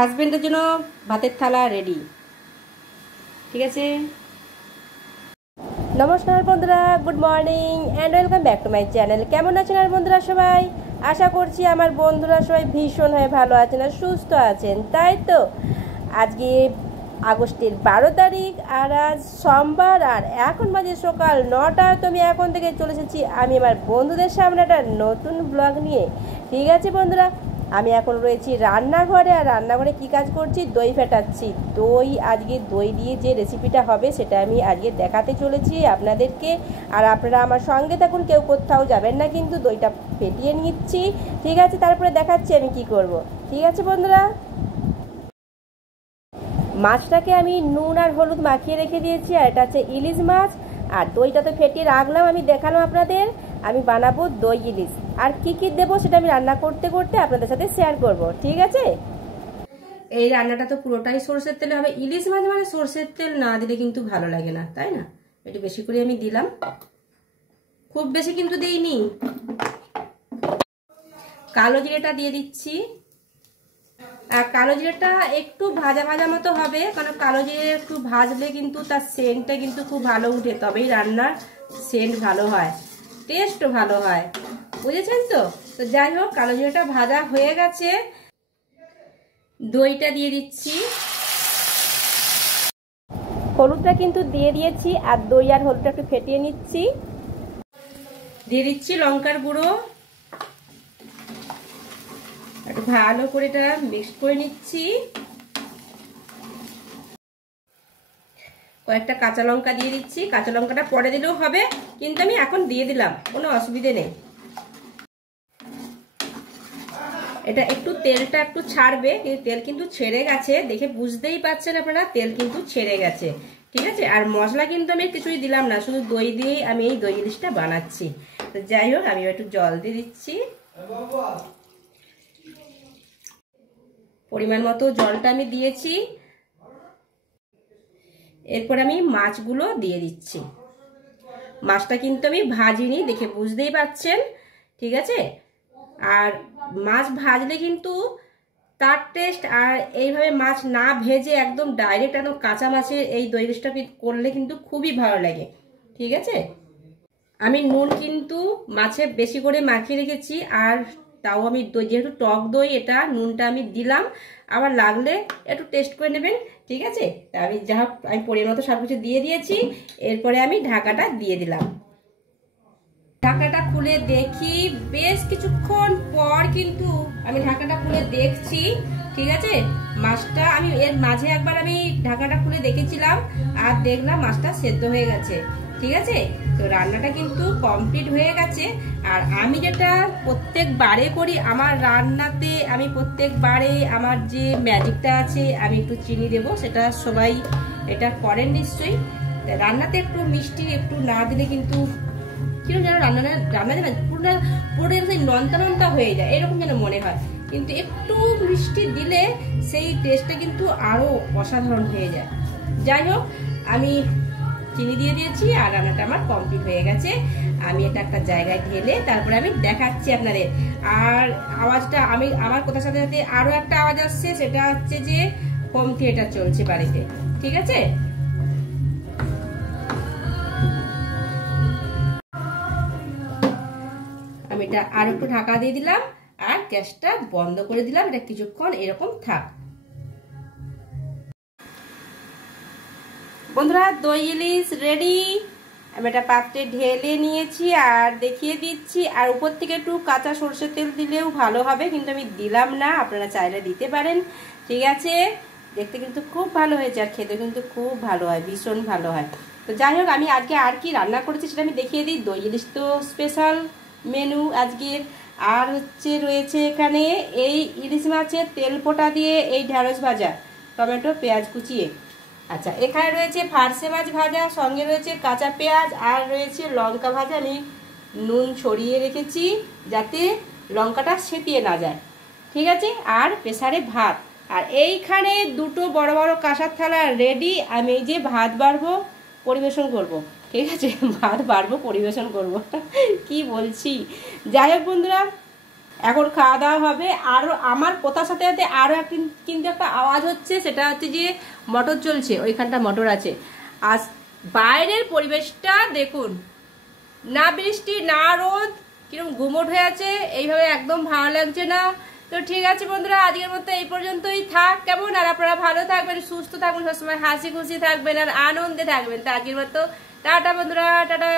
হাজবেন্ডের জন্য ভাতের থালা রেডি। ঠিক আছে, নমস্কার বন্ধুরা, good morning and welcome back to my channel. কেমন আছেন আর বন্ধুরা সবাই? আশা করছি আমার বন্ধুরা সবাই ভীষণ হয়ে ভালো আছেন আর সুস্থ আছেন, তাই তো। আজকে আগস্টের 12 তারিখ আর আজ সোমবার, আর এখন বাজে সকাল 9টা। তো আমি এখন থেকে চলে এসেছি আমি আমার বন্ধুদের সামনে একটা নতুন ব্লগ নিয়ে। ঠিক আছে বন্ধুরা, আমি এখন রয়েছি রান্নাঘরে। আর রান্নাঘরে কি কাজ করছি? দই ফেটাচ্ছি। আজকে দই দিয়ে যে রেসিপিটা হবে সেটা আমি আজকে দেখাতে চলেছি আপনাদেরকে। আর আপনারা আমার সঙ্গে থাকুন, কেউ কোথাও যাবেন না, কিন্তু দইটা ফেটিয়ে নিচ্ছি। ঠিক আছে, তারপরে দেখাচ্ছি আমি কি করব। ঠিক আছে বন্ধুরা, মাছটাকে আমি নুন আর হলুদ মাখিয়ে রেখে দিয়েছি, আর এটা হচ্ছে ইলিশ মাছ। আর দইটা তো ফেটিয়ে রাখলাম, আমি দেখালাম আপনাদের। আমি বানাবো দই ইলিশ, আর কি কি দেবো সেটা আমি রান্না করতে করতে আপনাদের সাথে শেয়ার করব। ঠিক আছে, এই রান্নাটা তো পুরোটাই সরষের তেলে হবে। ইলিশ মাছ মানে সরষের তেল না দিলে কিন্তু ভালো লাগে না, তাই না? একটু বেশি করে আমি দিলাম, খুব বেশি কিন্তু দিইনি। কালো জিরেটা দিয়ে দিচ্ছি। আর কালো জিরেটা একটু ভাজা ভাজা মতো হবে, কারণ কালো জিরে একটু ভাজলে কিন্তু তার সেন্টটা কিন্তু খুব ভালো উঠে, তবেই রান্নার সেন্ট ভালো হয়, টেস্টও ভালো হয়, বুঝেছেন তো? তো যাই হোক, কালো জিরেটা ভাজা হয়ে গেছে। দইটা দিয়ে দিচ্ছি, হলুদটা কিন্তু দিয়ে দিয়েছি, আর দই আর হলুদটা একটু ফেটিয়ে নিচ্ছি। দিয়ে দিচ্ছি লঙ্কার গুঁড়ো, একটু ভালো করে এটা মিক্স করে নিচ্ছি। কয়েকটা কাঁচা লঙ্কা দিয়ে দিচ্ছি। কাঁচা লঙ্কাটা পরে দিলেও হবে, কিন্তু আমি এখন দিয়ে দিলাম, কোনো অসুবিধে নেই। এটা একটু তেলটা একটু ছাড়বে, তেল কিন্তু ছেড়ে গেছে, দেখে বুঝতেই পারছেন আপনারা, তেল কিন্তু ছেড়ে গেছে। ঠিক আছে, আর মশলা কিন্তু আমি কিছুই দিলাম না, শুধু দই দিয়েই আমি এই দই ইলিশটা বানাচ্ছি। তো যাই হোক, আমি একটু জল দিয়ে দিচ্ছি, পরিমাণ মতো জলটা আমি দিয়েছি। এরপর আমি মাছগুলো দিয়ে দিচ্ছি। মাছটা কিন্তু আমি ভাজিনি, দেখে বুঝতেই পারছেন। ঠিক আছে, আর মাছ ভাজলে কিন্তু তার টেস্ট, আর এইভাবে মাছ না ভেজে একদম ডাইরেক্ট একদম কাঁচা মাছের এই দই ইলিশটা করলে কিন্তু খুবই ভালো লাগে। ঠিক আছে, আমি নুন কিন্তু মাছে বেশি করে মাখিয়ে রেখেছি, আর তাও আমি দই, যেহেতু টক দই এটা, নুনটা আমি দিলাম, আবার লাগলে একটু টেস্ট করে নেবেন। ঠিক আছে, তা আমি পরিমাণ মতো সব কিছু দিয়ে দিয়েছি। এরপরে আমি ঢাকাটা দিয়ে দিলাম। ঢাকাটা খুলে দেখি, বেশ কিছুক্ষণ পর কিন্তু আমি ঢাকাটা খুলে দেখছি। ঠিক আছে, মাছটা আমি এর মাঝে একবার আমি ঢাকাটা খুলে দেখেছিলাম, আর দেখলাম মাছটা সেদ্ধ হয়ে গেছে। ঠিক আছে, তো রান্নাটা কিন্তু কমপ্লিট হয়ে গেছে। আর আমি যেটা প্রত্যেকবারে করি আমার রান্নাতে, আমি প্রত্যেকবারে আমার যে ম্যাজিকটা আছে, আমি একটু চিনি দেবো, সেটা সবাই এটা করেন নিশ্চয়ই। রান্নাতে একটু মিষ্টি একটু না দিলে কিন্তু কিরকম যেন রান্না যেন পুরো সেই নন্তা নন্তা হয়ে যায়, এরকম যেন মনে হয়। কিন্তু একটু মিষ্টি দিলে সেই টেস্টটা কিন্তু আরো অসাধারণ হয়ে যায়। যাই হোক, আমি চিনি দিয়ে দিয়েছি, আর রান্নাটা আমার কমপ্লিট হয়ে গেছে। আমি এটা একটা জায়গায় ঢেলে তারপরে আমি দেখাচ্ছি আপনাদের। আর আওয়াজটা, আমার কথার সাথে সাথে আরো একটা আওয়াজ আসছে, সেটা হচ্ছে যে হোম থিয়েটার চলছে বাড়িতে। ঠিক আছে, আমি এটা আর একটু ঢাকা দিয়ে দিলাম, আর গ্যাসটা বন্ধ করে দিলাম। এটা কিছুক্ষণ এরকম থাক। বন্ধুরা, দই ইলিশ রেডি। আমি একটা পাত্রে ঢেলে নিয়েছি আর দেখিয়ে দিচ্ছি। আর উপর থেকে একটু কাঁচা সরষের তেল দিলেও ভালো হবে, কিন্তু আমি দিলাম না, আপনারা চাইলে দিতে পারেন। ঠিক আছে, দেখতে কিন্তু খুব ভালো হয়েছে, আর খেতে কিন্তু খুব ভালো হয়, ভীষণ ভালো হয়। তো যাই হোক, আমি আজকে আর কি রান্না করেছি সেটা আমি দেখিয়ে দিই। দই ইলিশ তো স্পেশাল মেনু আজকের। আর রয়েছে এখানে এই ইলিশ মাছের তেল পোটা দিয়ে এই ঢ্যাঁড়স ভাজা, টমেটো পেঁয়াজ কুচিয়ে। আচ্ছা, এখানে রয়েছে ফারসে মাছ ভাজা, সঙ্গে রয়েছে কাঁচা পেঁয়াজ, আর রয়েছে লঙ্কা ভাজা। আমি নুন ছড়িয়ে রেখেছি যাতে লঙ্কাটা সেঁতিয়ে না যায়। ঠিক আছে, আর প্রেসারে ভাত। আর এইখানে দুটো বড় বড় কাঁসার থালা রেডি। আমি এই যে ভাত বাড়বো, পরিবেশন করব। ঠিক আছে, ভাত বাড়বো, পরিবেশন করব। কি বলছি! যাই হোক বন্ধুরা, এখন খাওয়া দাওয়া হবে। আরও আমার কথার সাথে সাথে আরও কিন্তু একটা আওয়াজ হচ্ছে, সেটা হচ্ছে যে মোটর চলছে, ওইখানটা মোটর আছে। আর বাইরের পরিবেশটা দেখুন, না বৃষ্টি না রোদ, কিরকম গুমোট হয়ে আছে, এইভাবে একদম ভালো লাগছে না। তো ঠিক আছে বন্ধুরা, আজকের মতো এই পর্যন্তই থাক কেমন। আর আপনারা ভালো থাকবেন, সুস্থ থাকবেন, সবসময় হাসি খুশি থাকবেন আর আনন্দে থাকবেন। তো আজকের মতো টাটা বন্ধুরা, টাটা।